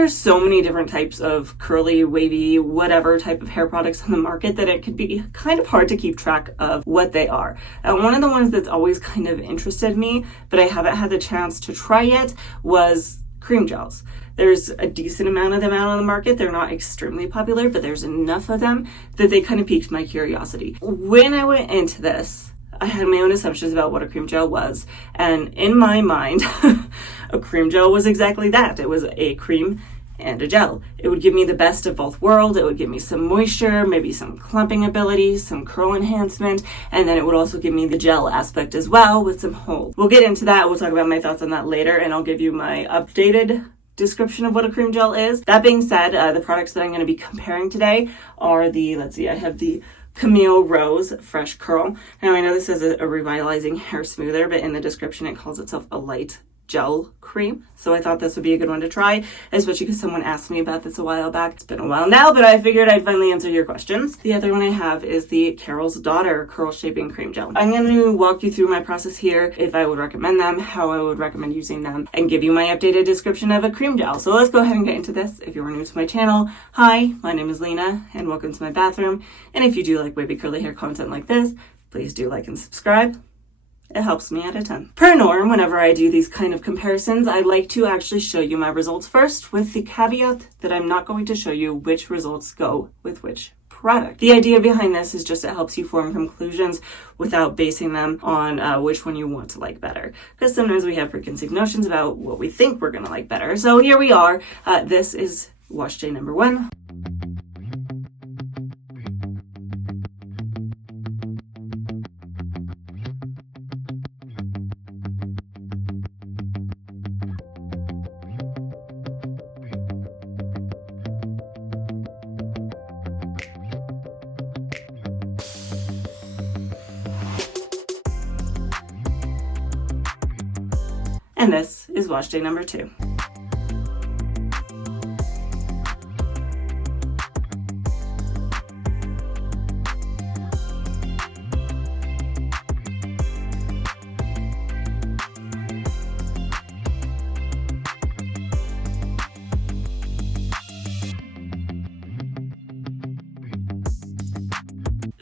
There are so many different types of curly, wavy, whatever type of hair products on the market that it could be kind of hard to keep track of what they are. One of the ones that's always kind of interested me, but I haven't had the chance to try yet, was cream gels. There's a decent amount of them out on the market. They're not extremely popular, but there's enough of them that they kind of piqued my curiosity. When I went into this, I had my own assumptions about what a cream gel was. And in my mind, a cream gel was exactly that. It was a cream and a gel. It would give me the best of both worlds. It would give me some moisture, maybe some clumping ability, some curl enhancement, and then it would also give me the gel aspect as well with some hold. We'll get into that. We'll talk about my thoughts on that later, and I'll give you my updated description of what a cream gel is. That being said, the products that I'm going to be comparing today are I have the Camille Rose Fresh Curl. Now I know this is a revitalizing hair smoother, but in the description it calls itself a light gel cream. So I thought this would be a good one to try, especially because someone asked me about this a while back. It's been a while now, but I figured I'd finally answer your questions. The other one I have is the Carol's Daughter Curl Shaping Cream Gel. I'm going to walk you through my process here, if I would recommend them, how I would recommend using them, and give you my updated description of a cream gel. So let's go ahead and get into this. If you're new to my channel, hi, my name is Lena, and welcome to my bathroom. And if you do like wavy curly hair content like this, please do like and subscribe. It helps me out a ton. Per norm, whenever I do these kind of comparisons, I like to actually show you my results first, with the caveat that I'm not going to show you which results go with which product. The idea behind this is just it helps you form conclusions without basing them on which one you want to like better. Because sometimes we have preconceived notions about what we think we're going to like better. So here we are. This is wash day number 1. And this is wash day number 2.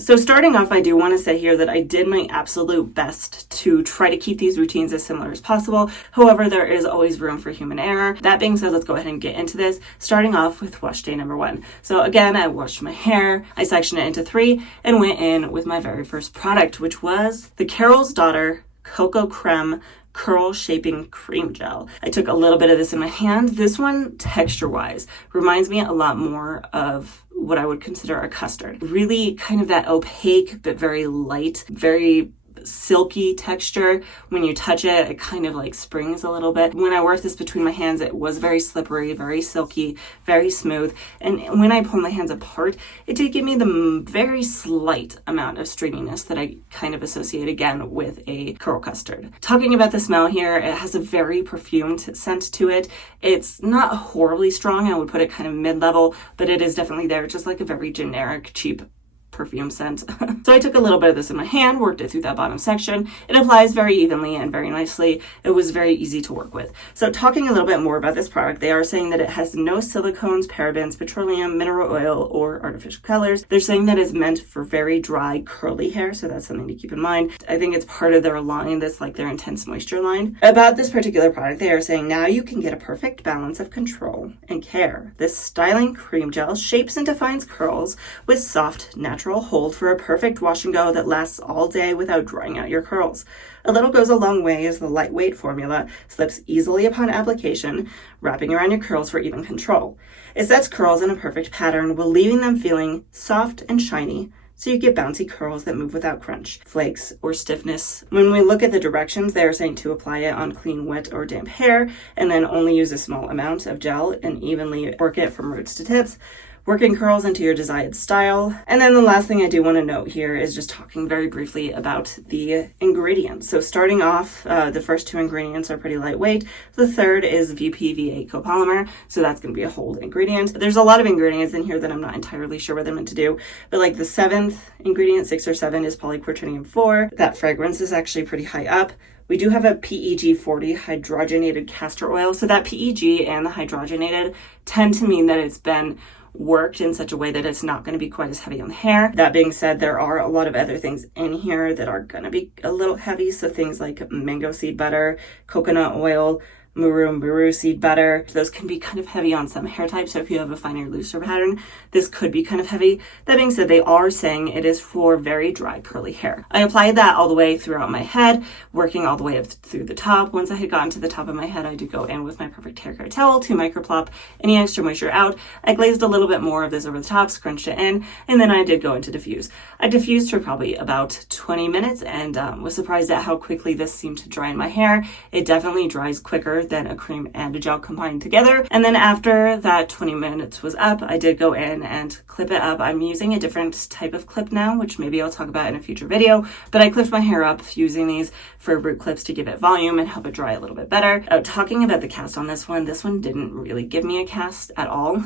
So starting off, I do want to say here that I did my absolute best to try to keep these routines as similar as possible. However, there is always room for human error. That being said, let's go ahead and get into this, starting off with wash day number 1. So again, I washed my hair, I sectioned it into 3, and went in with my very first product, which was the Carol's Daughter Cocoa Creme Curl Shaping Cream Gel. I took a little bit of this in my hand. This one, texture-wise, reminds me a lot more of what I would consider a custard. Really kind of that opaque, but very light, very silky texture. When you touch it, it kind of like springs a little bit. When I worked this between my hands, it was very slippery, very silky, very smooth. And when I pull my hands apart, it did give me the very slight amount of stringiness that I kind of associate again with a curl custard. Talking about the smell here, it has a very perfumed scent to it. It's not horribly strong. I would put it kind of mid-level, but it is definitely there, just like a very generic, cheap perfume scent. So I took a little bit of this in my hand, worked it through that bottom section. It applies very evenly and very nicely. It was very easy to work with. So talking a little bit more about this product, they are saying that it has no silicones, parabens, petroleum, mineral oil, or artificial colors. They're saying that it's meant for very dry, curly hair, so that's something to keep in mind. I think it's part of their line that's like their intense moisture line. About this particular product, they are saying now you can get a perfect balance of control and care. This styling cream gel shapes and defines curls with soft, natural hold for a perfect wash and go that lasts all day without drying out your curls. A little goes a long way as the lightweight formula slips easily upon application, wrapping around your curls for even control. It sets curls in a perfect pattern while leaving them feeling soft and shiny, so you get bouncy curls that move without crunch, flakes, or stiffness. When we look at the directions, they are saying to apply it on clean, wet, or damp hair, and then only use a small amount of gel and evenly work it from roots to tips, working curls into your desired style. And then the last thing I do want to note here is just talking very briefly about the ingredients. So starting off, the first 2 ingredients are pretty lightweight. The third is VPVA copolymer, so that's going to be a hold ingredient. There's a lot of ingredients in here that I'm not entirely sure what they're meant to do, but like the 7th ingredient, 6 or 7, is polyquaternium 4. That fragrance is actually pretty high up. We do have a PEG 40 hydrogenated castor oil. So that PEG and the hydrogenated tend to mean that it's been worked in such a way that it's not going to be quite as heavy on the hair. That being said, there are a lot of other things in here that are going to be a little heavy. So things like mango seed butter, coconut oil, muru seed butter. Those can be kind of heavy on some hair types. So if you have a finer, looser pattern, this could be kind of heavy. That being said, they are saying it is for very dry, curly hair. I applied that all the way throughout my head, working all the way up through the top. Once I had gotten to the top of my head, I did go in with my perfect hair care towel to microplop any extra moisture out. I glazed a little bit more of this over the top, scrunched it in, and then I did go into diffuse. I diffused for probably about 20 minutes and was surprised at how quickly this seemed to dry in my hair. It definitely dries quicker than a cream and a gel combined together. And then after that 20 minutes was up, I did go in and clip it up. I'm using a different type of clip now, which maybe I'll talk about in a future video, but I clipped my hair up using these for root clips to give it volume and help it dry a little bit better. Talking about the cast on this one didn't really give me a cast at all,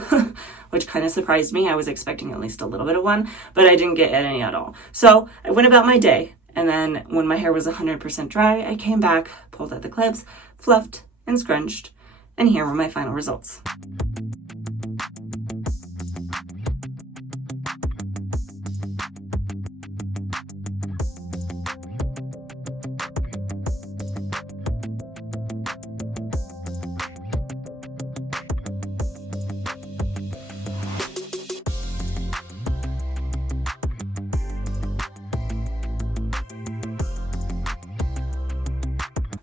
which kind of surprised me. I was expecting at least a little bit of one, but I didn't get any at all. So I went about my day. And then when my hair was 100% dry, I came back, pulled out the clips, fluffed, and scrunched, and here were my final results.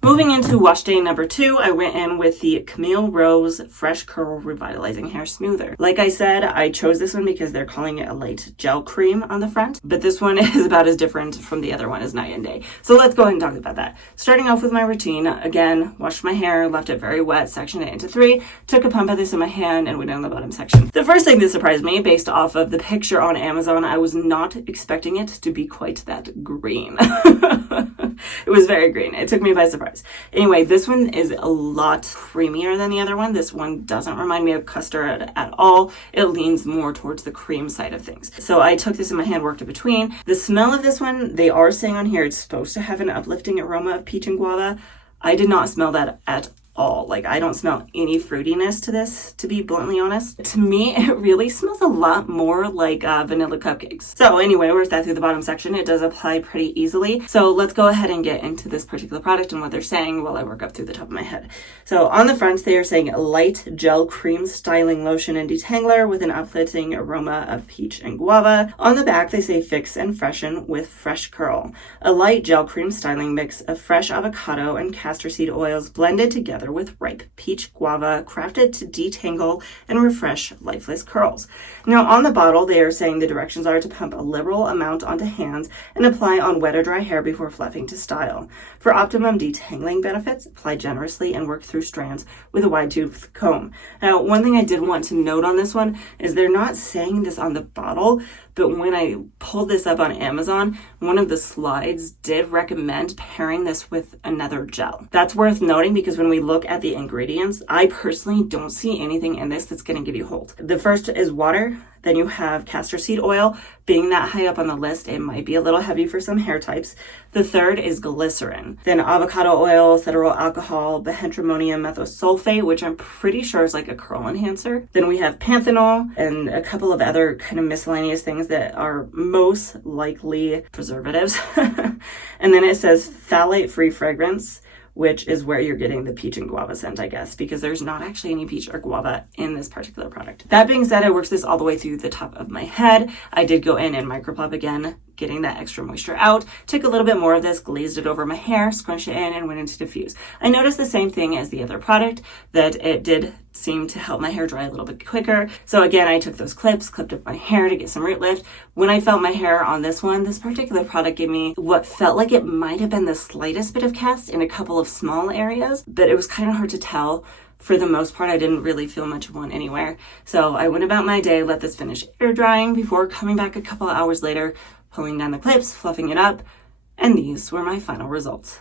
Moving into wash day number 2, I went in with the Camille Rose Fresh Curl Revitalizing Hair Smoother. Like I said, I chose this one because they're calling it a light gel cream on the front, but this one is about as different from the other one as night and day. So let's go ahead and talk about that. Starting off with my routine, again, washed my hair, left it very wet, sectioned it into 3, took a pump of this in my hand and went down the bottom section. The first thing that surprised me, based off of the picture on Amazon, I was not expecting it to be quite that green. It was very green. It took me by surprise. Anyway, this one is a lot creamier than the other one. This one doesn't remind me of custard at all. It leans more towards the cream side of things. So I took this in my hand, worked it between. The smell of this one, they are saying on here, it's supposed to have an uplifting aroma of peach and guava. I did not smell that at all. Like, I don't smell any fruitiness to this, to be bluntly honest. To me, it really smells a lot more like vanilla cupcakes. So anyway, worked that through the bottom section. It does apply pretty easily. So let's go ahead and get into this particular product and what they're saying while I work up through the top of my head. So on the front, they are saying light gel cream styling lotion and detangler with an uplifting aroma of peach and guava. On the back, they say fix and freshen with fresh curl. A light gel cream styling mix of fresh avocado and castor seed oils blended together with ripe peach guava, crafted to detangle and refresh lifeless curls. Now on the bottle, they are saying the directions are to pump a liberal amount onto hands and apply on wet or dry hair before fluffing to style. For optimum detangling benefits, apply generously and work through strands with a wide tooth comb. Now, one thing I did want to note on this one is they're not saying this on the bottle, but when I pulled this up on Amazon, one of the slides did recommend pairing this with another gel. That's worth noting because when we look at the ingredients, I personally don't see anything in this that's going to give you hold. The first is water. Then you have castor seed oil. Being that high up on the list, it might be a little heavy for some hair types. The third is glycerin. Then avocado oil, cetearyl alcohol, behentrimonium methosulfate, which I'm pretty sure is like a curl enhancer. Then we have panthenol and a couple of other kind of miscellaneous things that are most likely preservatives. And then it says phthalate-free fragrance, which is where you're getting the peach and guava scent, I guess, because there's not actually any peach or guava in this particular product. That being said, I worked this all the way through the top of my head. I did go in and microplop again, getting that extra moisture out. Took a little bit more of this, glazed it over my hair, scrunched it in, and went into diffuse. I noticed the same thing as the other product, that it did seem to help my hair dry a little bit quicker. So again, I took those clips, clipped up my hair to get some root lift. When I felt my hair on this one, this particular product gave me what felt like it might have been the slightest bit of cast in a couple of small areas, but it was kind of hard to tell. For the most part, I didn't really feel much of one anywhere. So I went about my day, let this finish air drying before coming back a couple of hours later, pulling down the clips, fluffing it up, and these were my final results.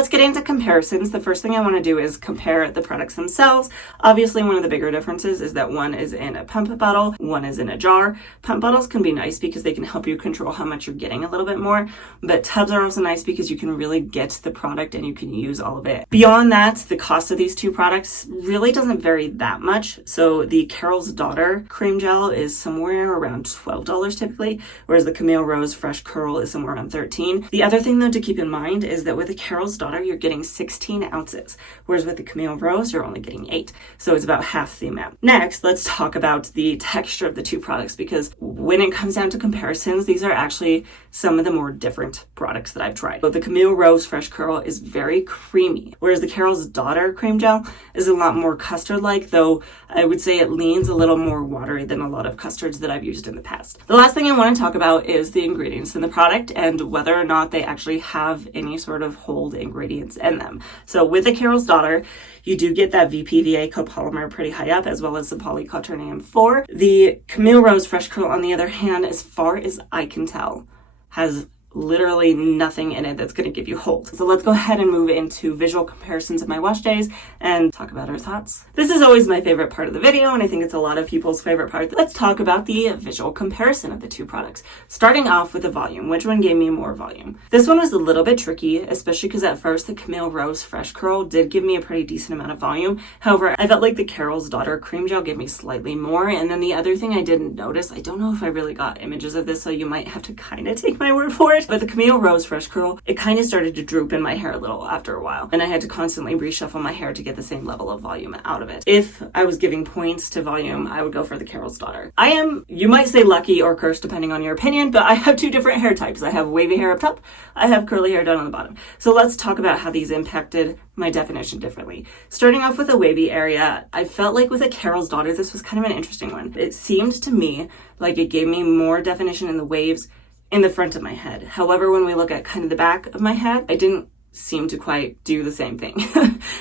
let's get into comparisons. The first thing I want to do is compare the products themselves. Obviously, one of the bigger differences is that one is in a pump bottle, one is in a jar. Pump bottles can be nice because they can help you control how much you're getting a little bit more, but tubs are also nice because you can really get the product and you can use all of it. Beyond that, the cost of these two products really doesn't vary that much. So the Carol's Daughter cream gel is somewhere around $12 typically, whereas the Camille Rose Fresh Curl is somewhere around $13. The other thing though to keep in mind is that with the Carol's Daughter, you're getting 16 ounces, whereas with the Camille Rose, you're only getting 8. So it's about half the amount. Next, let's talk about the texture of the two products, because when it comes down to comparisons, these are actually some of the more different products that I've tried. But the Camille Rose Fresh Curl is very creamy, whereas the Carol's Daughter cream gel is a lot more custard-like, though I would say it leans a little more watery than a lot of custards that I've used in the past. The last thing I want to talk about is the ingredients in the product and whether or not they actually have any sort of hold ingredients in them. So with the Carol's Daughter, you do get that VPVA copolymer pretty high up, as well as the polyquaternium 4. The Camille Rose Fresh Curl, on the other hand, as far as I can tell, has literally nothing in it that's going to give you hold. So let's go ahead and move into visual comparisons of my wash days and talk about our thoughts. This is always my favorite part of the video, and I think it's a lot of people's favorite part. Let's talk about the visual comparison of the two products. Starting off with the volume, which one gave me more volume? This one was a little bit tricky, especially because at first the Camille Rose Fresh Curl did give me a pretty decent amount of volume. However, I felt like the Carol's Daughter cream gel gave me slightly more. And then the other thing I didn't notice, I don't know if I really got images of this, so you might have to kind of take my word for it, but the Camille Rose Fresh Curl, it kind of started to droop in my hair a little after a while, and I had to constantly reshuffle my hair to get the same level of volume out of it. If I was giving points to volume, I would go for the Carol's Daughter. I am, you might say lucky or cursed depending on your opinion, but I have two different hair types. I have wavy hair up top, I have curly hair down on the bottom. So let's talk about how these impacted my definition differently. Starting off with the wavy area, I felt like with a Carol's Daughter, this was kind of an interesting one. It seemed to me like it gave me more definition in the waves in the front of my head. However, when we look at kind of the back of my head, I didn't seem to quite do the same thing.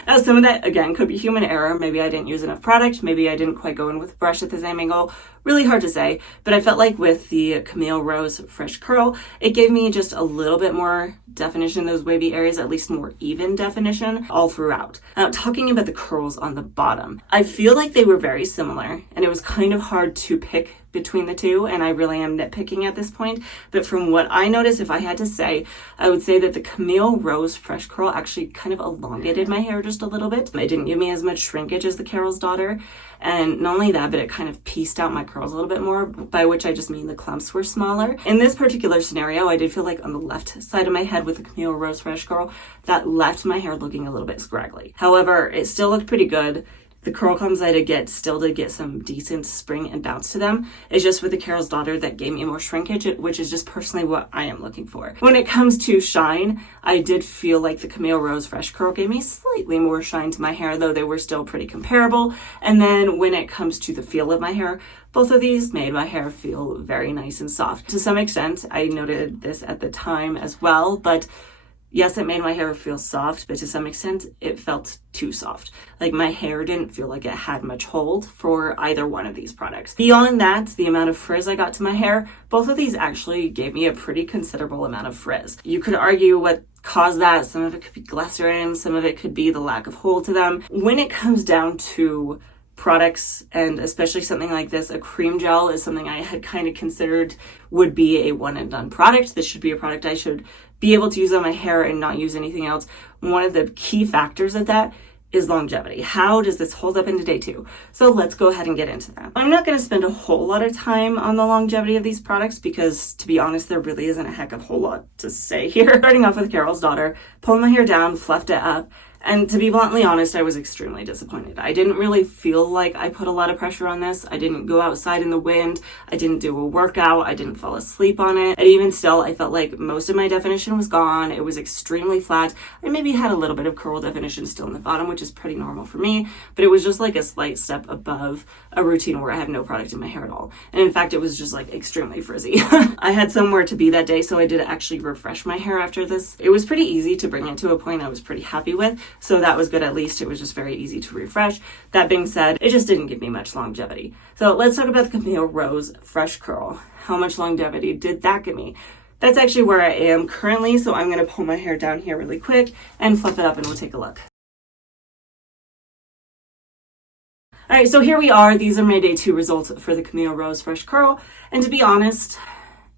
Now, some of that, again, could be human error. Maybe I didn't use enough product. Maybe I didn't quite go in with brush at the same angle. Really hard to say, but I felt like with the Camille Rose Fresh Curl, it gave me just a little bit more definition in those wavy areas, at least more even definition all throughout. Now, talking about the curls on the bottom, I feel like they were very similar, and it was kind of hard to pick between the two, and I really am nitpicking at this point, but from what I noticed, if I had to say, I would say that the Camille Rose Fresh Curl actually kind of elongated my hair just a little bit. It didn't give me as much shrinkage as the Carol's Daughter, and not only that, but it kind of pieced out my curls a little bit more, by which I just mean the clumps were smaller. In this particular scenario, I did feel like on the left side of my head with the Camille Rose Fresh Curl, that left my hair looking a little bit scraggly. However, it still looked pretty good. The curl combs I did get still did get some decent spring and bounce to them. It's just with the Carol's Daughter that gave me more shrinkage, which is just personally what I am looking for. When it comes to shine, I did feel like the Camille Rose Fresh Curl gave me slightly more shine to my hair, though they were still pretty comparable. And then when it comes to the feel of my hair, both of these made my hair feel very nice and soft. To some extent, I noted this at the time as well, but yes, it made my hair feel soft, but to some extent, it felt too soft. Like my hair didn't feel like it had much hold for either one of these products. Beyond that, the amount of frizz I got to my hair, both of these actually gave me a pretty considerable amount of frizz. You could argue what caused that. Some of it could be glycerin, some of it could be the lack of hold to them. When it comes down to products, and especially something like this, a cream gel is something I had kind of considered would be a one and done product. This should be a product I should be able to use on my hair and not use anything else. One of the key factors of that is longevity. How does this hold up into day 2? So let's go ahead and get into that. I'm not going to spend a whole lot of time on the longevity of these products because, to be honest, there really isn't a heck of a whole lot to say here. Starting off with Carol's Daughter, pulling my hair down, fluffed it up, and to be bluntly honest, I was extremely disappointed. I didn't really feel like I put a lot of pressure on this. I didn't go outside in the wind. I didn't do a workout. I didn't fall asleep on it. And even still, I felt like most of my definition was gone. It was extremely flat. I maybe had a little bit of curl definition still in the bottom, which is pretty normal for me, but it was just like a slight step above a routine where I have no product in my hair at all. And in fact, it was just like extremely frizzy. I had somewhere to be that day, so I did actually refresh my hair after this. It was pretty easy to bring it to a point I was pretty happy with. So that was good. At least it was just very easy to refresh. That being said, it just didn't give me much longevity. So let's talk about the Camille Rose Fresh Curl. How much longevity did that give me? that's actually where I am currently. So I'm going to pull my hair down here really quick and fluff it up and we'll take a look. All right, so here we are. These are my day 2 results for the Camille Rose Fresh Curl. And to be honest,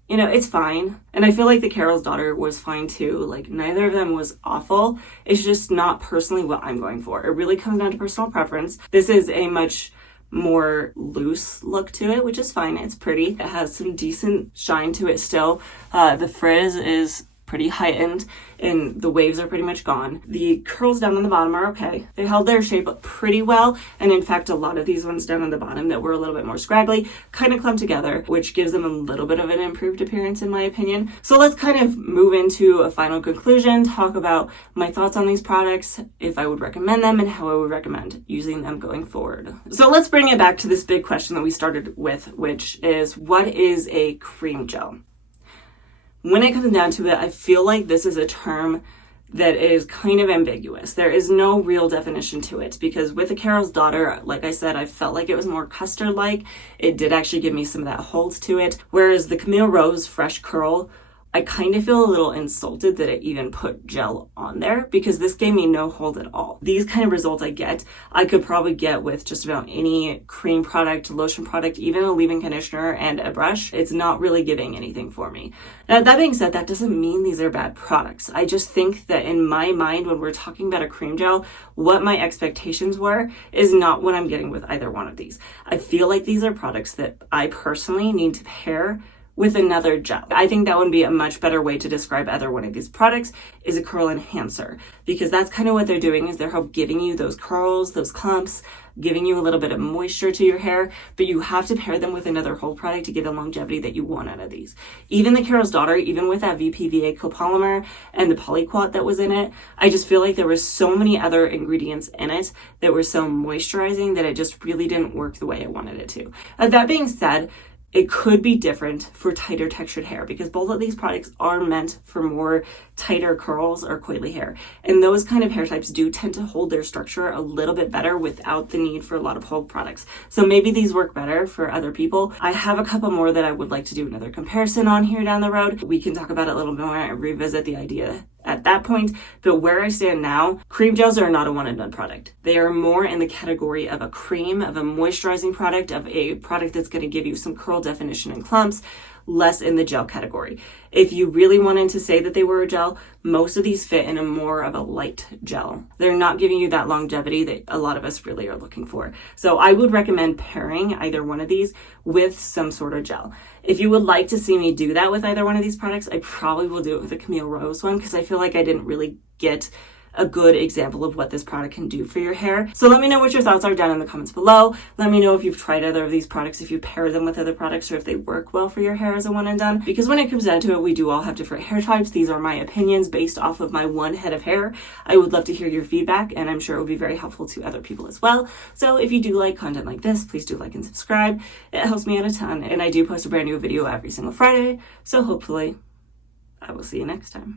you know, it's fine. And I feel like the Carol's Daughter was fine too. Like, neither of them was awful. It's just not personally what I'm going for. It really comes down to personal preference. This is a much more loose look to it, which is fine. It's pretty. It has some decent shine to it still. The frizz is pretty heightened and the waves are pretty much gone. The curls down on the bottom are okay. They held their shape up pretty well, and in fact a lot of these ones down on the bottom that were a little bit more scraggly kind of clumped together, which gives them a little bit of an improved appearance in my opinion. So let's kind of move into a final conclusion, talk about my thoughts on these products, if I would recommend them, and how I would recommend using them going forward. So let's bring it back to this big question that we started with, which is, what is a cream gel? When it comes down to it, I feel like this is a term that is kind of ambiguous. There is no real definition to it, because with the Carol's Daughter, like I said, I felt like it was more custard-like. It did actually give me some of that hold to it. Whereas the Camille Rose Fresh Curl, I kind of feel a little insulted that it even put gel on there, because this gave me no hold at all. These kind of results I could probably get with just about any cream product, lotion product, even a leave-in conditioner and a brush. It's not really giving anything for me. Now, that being said, that doesn't mean these are bad products. I just think that in my mind, when we're talking about a cream gel, what my expectations were is not what I'm getting with either one of these. I feel like these are products that I personally need to pair with another gel. I think that would be a much better way to describe either one of these products, is a curl enhancer, because that's kind of what they're doing, is they're giving you those curls, those clumps, giving you a little bit of moisture to your hair, but you have to pair them with another hold product to get the longevity that you want out of these. Even the Carol's Daughter, even with that VPVA copolymer and the polyquat that was in it, I just feel like there were so many other ingredients in it that were so moisturizing that it just really didn't work the way I wanted it to. That being said, it could be different for tighter textured hair, because both of these products are meant for more tighter curls or coily hair. And those kind of hair types do tend to hold their structure a little bit better without the need for a lot of hold products. So maybe these work better for other people. I have a couple more that I would like to do another comparison on here down the road. We can talk about it a little bit more and revisit the idea at that point. But where I stand now, cream gels are not a one and done product. They are more in the category of a cream, of a moisturizing product, of a product that's going to give you some curl definition and clumps, less in the gel category. If you really wanted to say that they were a gel, most of these fit in a more of a light gel. They're not giving you that longevity that a lot of us really are looking for. So I would recommend pairing either one of these with some sort of gel. If you would like to see me do that with either one of these products, I probably will do it with the Camille Rose one, because I feel like I didn't really get a good example of what this product can do for your hair. So let me know what your thoughts are down in the comments below. Let me know if you've tried other of these products, if you pair them with other products, or if they work well for your hair as a one and done. Because when it comes down to it, we do all have different hair types. These are my opinions based off of my one head of hair. I would love to hear your feedback, and I'm sure it will be very helpful to other people as well. So if you do like content like this, please do like and subscribe. It helps me out a ton, and I do post a brand new video every single Friday. So hopefully I will see you next time.